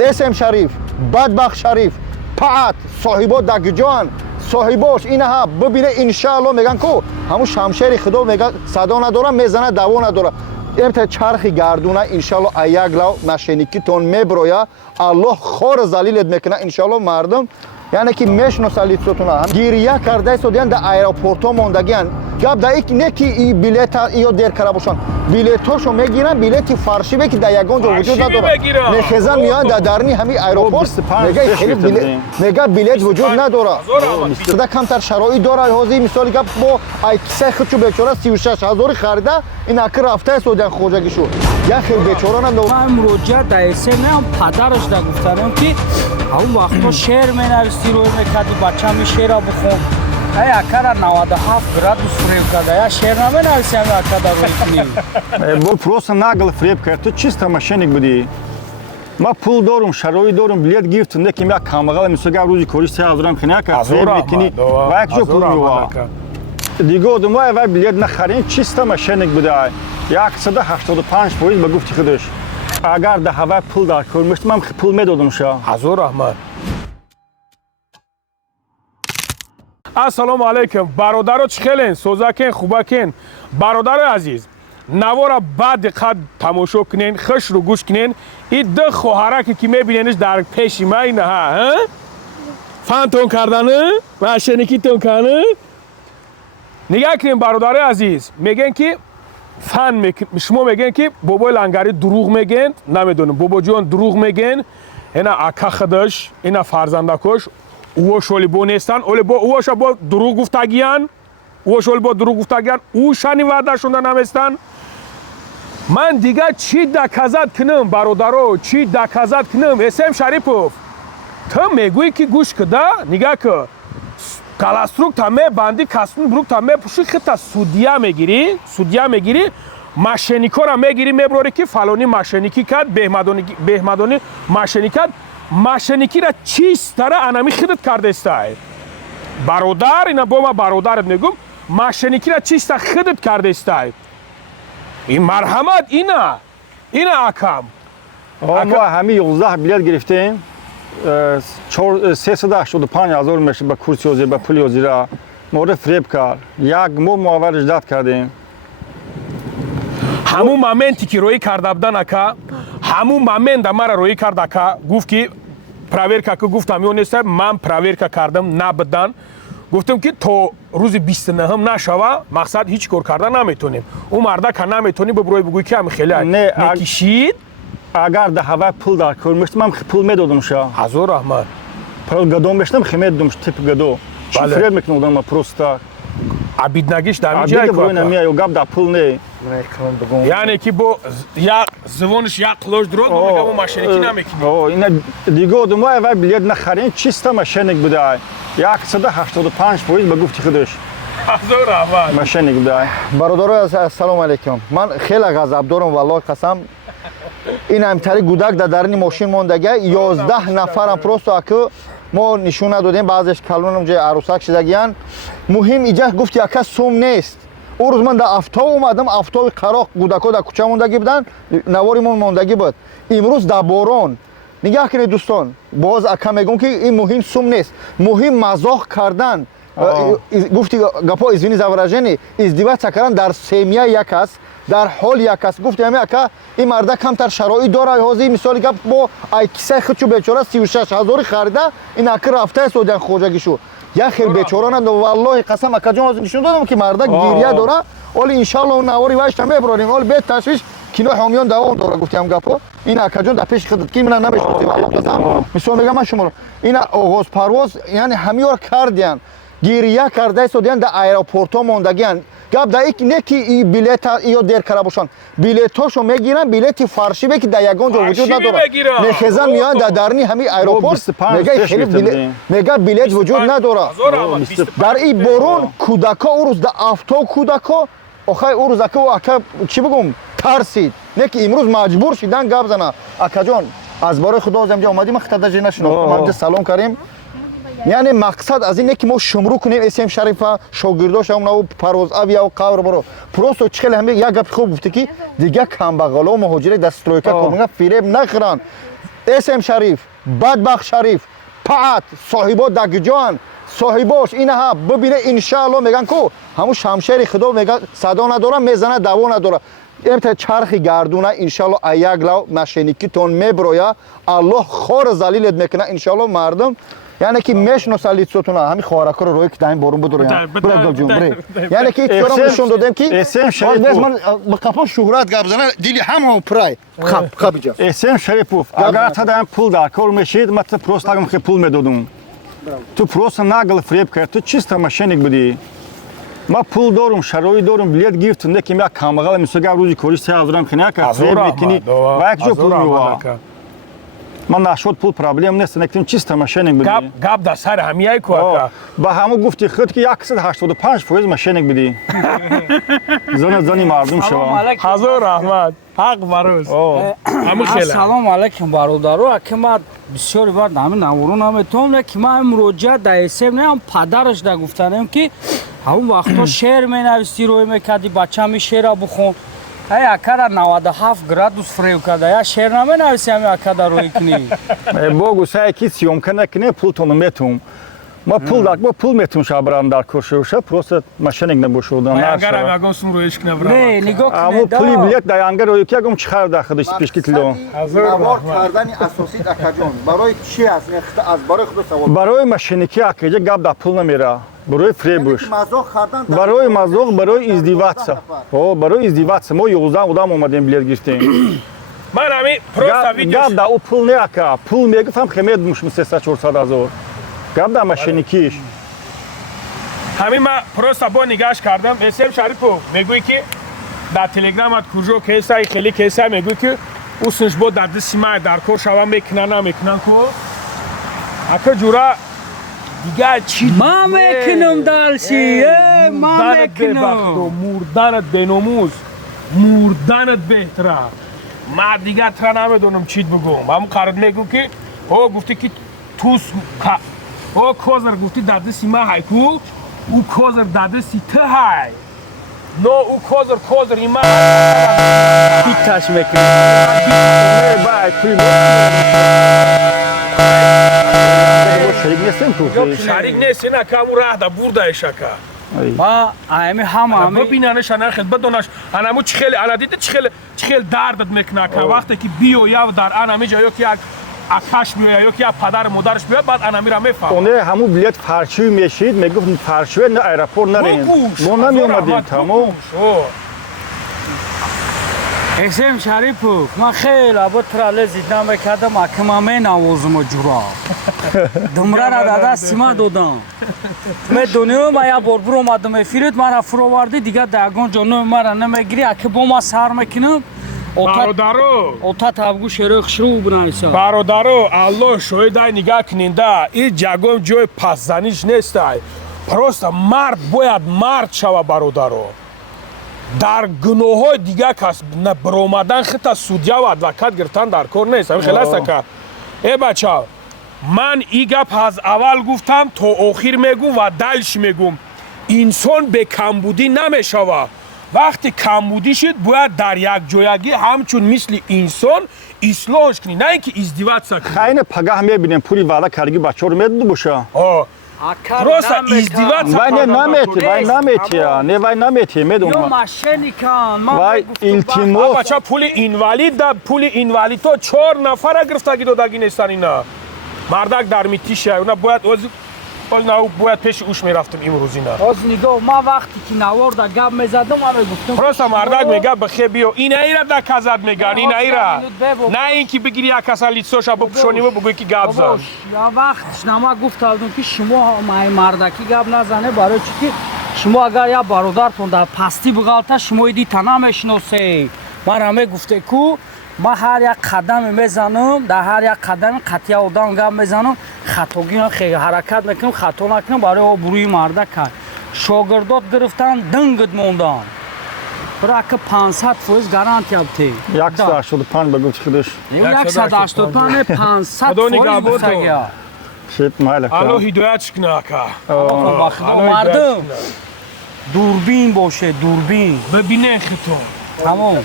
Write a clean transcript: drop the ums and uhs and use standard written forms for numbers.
اسم شریف بدبخت شریف پعت صاحبا دگجان صاحباش اینها ببینه انشالله میگن کو همون شمشیر خدا میگه صدا نداره میزنه دوا نداره امت چرخی گردونه انشالله ایگلا ماشینیکی تون میبرویا الله خور ذلیلت میکنه انشالله مردم یعنی که میشناسید ستون هم گیریه کرده سودیان در ایرپورت ها موندگیان گپ در یک نکی این بلیت یا دیر کرده باشن بلیتاشو میگیرن بلیت فرشی به که در یگان جا وجود نداره میخزن میان در درنی همین ایرپورت میگه خیلی بلیت وجود نداره در کمتر شرایط داره حاضی مثال گپ با ایکسه خودشو بیچاره 36000 خریده این اکر رفته سودیان خوجگی شو یا خیلی بیچاره نداره من مروجه دایسه نه پدرش در گفتم که اون وقتا شعر مینویسی روی میکردی بچه همی شعر را بخون ای اکر 97 گرادوس فریب کرده یا شعر نمینویسی همی اکر در روی کنی Бо просто нагло фреб кард. Ту чисто мошенник будӣ. Ма пул дорум, шароит дорум, билет гирифтам, неким як камбағал мисолга рӯзи кори 3000 хина кард. Фреб мекунӣ. Ва як ҷо пул мева. Дига одамои ва билет нахарин чисто мошенник буда. 185% ба гуфти худаш. Агар да ҳава пул дар кор мешд, ман пул медодам ша. Азор Аҳмад. Ассалому алайкум. Бародаро чхелен, созакен, хубакен. Бародаро азиз. навора ба диққат тамошо кунен, хушру гӯш кунен. Ин ду хоҳараке ки мебинениш дар пеши ма инаҳа, фантон кардани, мошенникитон кардани. Нигоҳ кунен бародари азиз, мегӯян ки фан шумо мегӯян ки бобои лангари дурӯғ мегӯянд, намедонам, бобоҷон дурӯғ мегӯянд, ина ака худаш, ина фарзандакош, уош оли бо нестанд, оли бо уоша бо дурӯғ гуфтагиянд, уош оли бо дурӯғ гуфтагиянд, ушани ваъда шуда наместанд. Ман дига чӣ доказат кунам бародаро, чӣ доказат кунам? Эсем Шарипов, ту мегӯӣ ки гӯш куда, нигоҳ кун. Галаструк та мебанди, кастун брук та мепуши, хита судя мегири, мошенникора мегири, меброри ки фалони мошенники кард, беҳмадони мошенник кард. Мошенникира чистара анами хидат кардестай. Бародар, ина бо ма бародарат мегӯм, мошенникира чиста хидат кардестай. ин марҳамат ина акам. мо ҳами 11 билет гирифтем. 385000 мешад ба курси ҳозир, ба пули ҳозира. Моро фреб кард. Як моҳ муаввалаш дад кардем. ҳамун моменте ки роӣ карда будан ака, ҳамун момента мара роӣ кард ака, гуфт ки проверка ки гуфтам ё неста, ман проверка кардам набудан. گفتم که تا روز 29 هم نشوه مقصد هیچ کار کردن نمیتونیم. اون مردک نمیتونی ببروی بگوی که هم خیلی نکشید. اگر ده هوا پول در کار میشتم من پول میدادم شا. حضور احمد. پول گدام میشتم خمیدم تیپ گدو. چی فرید میکنم ما پروستا. عبید نگیش دمیجه عبید بروی نمیای و گاب در پول نه. یعنی که با یا زبانش یا قلوش درود میگه با ماشینکی نمیکنی. اینا دیگه آدمای اول بلیت نخرین چیستا ماشینک بوده. 185% به گفتی خودش. حضور احمد. ماشینک بوده. برادران السلام علیکم. من خیلی غضب دارم والله قسم. این همتری گودک در درون ماشین موندگی 11 نفرم پروستا که ما نشون ندادیم بعضیش کلونم جای عروسک شدگیان. مهم اینجا گفت یک سوم نیست. او روز من در افتاب اومدم، افتاب قراق گودکا در کوچه موندگی بودن، نواریمون موندگی بود. امروز در باران نگاه کنید دوستان، باز اکا میگم که این مهم سوم نیست، مهم مزاح کردن. گفتی گپا ازوینی زوراجنی ازدواج کردن در سیمیه یک است، در حال یک است. گفتی همه اکا این مرد کمتر شرایط داره، حاضر مثال گپ با ایکسه خودشو بیچاره 36000 خریده، این اکا رفته سودیان خوجگی شو. یا خیلی بیچاره نه والله قسم اکا جان نشون دادم که مرد گیریه داره. ولی ان شاء الله اون نواری وایش هم ببریم. ولی به تشویش کینو حامیان دوام داره. گفتی هم گپا این اکا جان در پیش خودت کی من نمیشناسی والله قسم. مثلا میگم من شما این آغاز پرواز یعنی همیار کردین. گیریه کرده سودیان در ایرپورت ها موندگیان. گپ در یک نکی بلیت یا دیر کرده باشن بلیتاشو میگیرن بلیت فرشی به که در یگان جا وجود نداره میخزن میان در درنی همین ایرپورت میگه خیلی میگه بلیت وجود نداره در این بارون کودکا او روز در افتاب کودکا آخه او روز اکا چی بگم ترسید نه که امروز مجبور شدن گپ زنه اکا جان از باره خدا از اینجا اومدیم خطر نشناختم ما سلام کردیم. یعنی مقصد از اینه که ما شمرو کنیم اسم شریفه شاگرداش هم نو پرواز اویا و قبر برو پروسو چخل همه یک گپ خوب گفته که دیگه کمبغلا و مهاجر دسترویکا کارمونگا فریب نخرن اسم شریف بدبخت شریف پعت صاحبا دگجان صاحباش اینها ببینه انشالله میگن کو همون شمشیر خدا میگن صدا نداره میزنه دوا نداره امت چرخ گردونه انشالله ایاگ لو ماشینیکی تون میبرویا الله خور ذلیلت میکنه انشالله مردم یعنی که میشناسه لیتسوتون همین خوارکا رو روی که دایم برون بدور برو گل جون بری یعنی که تو رو نشون دادم که اسم شریف من با کپا شهرت گپ بزنه دیلی همه پرای خب جا اسم شریفов اگر تا دام پول در کار میشید من تو پروست هم که پول میدادم تو پروست ناگل فریب کرد تو چیستا ماشینیک بودی ما پول دارم شرایط دارم بلیت گرفتم که من کاملا میسوگا روزی کوری سه هزارم خنیا که فریب میکنی و یک جو پول میوا من نشد پول پرابلم نیست نکتیم چیستا ماشینیک بودی گپ در سر همیای کوکا با همو گفتی خود که 185% ماشینیک بودی زنی مردم شما حضور رحمت حق باروز همو خیلی السلام علیکم برادرو که ما بسیاری بار نمی نورون نمیتونم که ما مروجه در اسم نیم پدرش در گفتنیم که همون وقتا شعر می نویستی روی میکردی بچه همی شعر بخون اکر 97 گرادوس فریو کرده یا شعر نمی نویسی همی اکر روی کنی بگو سعی کی سیومکه نکنه پول تونو میتونم ما پول میتونم شابران در کورشوشه پروست ماشینیک نبوشودن اگر هم اگه سون رویش کنه نه نگاه اما پولی بلیت داینگر روی که اگم چخار داخلش پیش کیلو نوار کردن اساسی اکجان برای چی است از برای خود سوال برای ماشینیکی اکیجه گپ در پول نمیره برای فریبوش مازوق خردن برای مازوق برای ازدیواچ برای ازدیواچ ما 11 آدم اومدیم بلیت گرفتیم من همین پروست ویدیوش گپ در او پول نیاکا پول میگفتم خمید مش 300-400 هزار گپ در ماشینیکیش همین من پروست با نگاش کردم اسم شریفو میگویی که در تلگرامت کجا کیسه خیلی کیسه میگویی که او سنش با در دستی من در کار شوام میکنن کو اکا جورا دیگه چی ما میکنم دلشی ما میکنم مردنت بناموز مردنت بهتره ما دیگه تر نمیدونم چیت بگم همون قرد میگو که او گفتی که توس او کوزر گفتی در دستی من های کو او کوزر در دستی ته های نو او کوزر ایمان پیتاش میکنم نه بای پول شریک نیستیم تو شریک نیست نه که او راه دا برده شکا ما همه ببیننش انا خیلی بدونش انمو چخیل انا دیده چخیل دردت میکنه که وقتی که بیو یا در انمی جا که اکاش بیو یا که پدر مادرش بیاد بعد انمی را میفهم اونه همون بلیت فرشوی میشید میگفت فرشوی نه ایرپورت نرین ما نمی اومدیم تمام اسم شریفو ما خیلی با تراله زیدم بکردم اکه ما می نوازم جورا دمره را داده سیما دادم من دنیا ما یا بار برو اومدم افیرت ما را فرو وردی دیگه دگان جانو ما را نمیگیری اکه با ما سر میکنم برادرو اوتا تابگو شروع شروع بنایسا برادرو الله شویده نگاه کننده این جگم جای پس زنیش نیست پروست مرد باید مرد شوه برادرو در گناه های دیگه کس برومدن خیلی سودیا و ادوکات گرفتن در کار نیست همین خیلی است که ای بچه من ای گپ از اول گفتم تا آخر میگم و دلش میگم انسان به کمبودی نمیشوه وقتی کمبودی شد باید در یک جایگی همچون مثل انسان اصلاحش کنی نه اینکه ازدواج کنی خیلی پگاه میبینیم پولی وعده کردگی بچه رو میدونی باشه پروست ازدواج وای نمیتی نه وای نمیتی میدونم یو ماشینیکان وای التیموس بچه پول اینوالید تو 4 نفر گرفتگی دادگی نیستن اینا مردک در میتیشه اونا باید باید پیش اوش میرفتم امروز اینا از نگاه ما وقتی که نوارده گپ میزدم ما گفتم پروست مردک میگه بخیر بیو این ایرا در کزد میگن این ایرا نه اینکه بگیری یک کسا لیتسوش بپشونی و بگوی که گپ زن یا وقتش نما گفتم که شما مای مردکی گپ نزنه برای چی که شما اگر یا برادرتون در پستی بغالتا شما ایدی تنها میشناسه من همه گفته کو ما هر یک قدم میزنم در هر یک قدم قطعی آدم گپ میزنم خطاگی خیلی حرکت میکنم خطا نکنم برای آبروی مردک شاگردات گرفتن دنگت موندن برای که 500% گارانتی ابتی 185 بگو چی خودش 185 500% بسگه شیط مالک الو هدایتش کنه که مردم دوربین باشه دوربین ببینه خطور تمام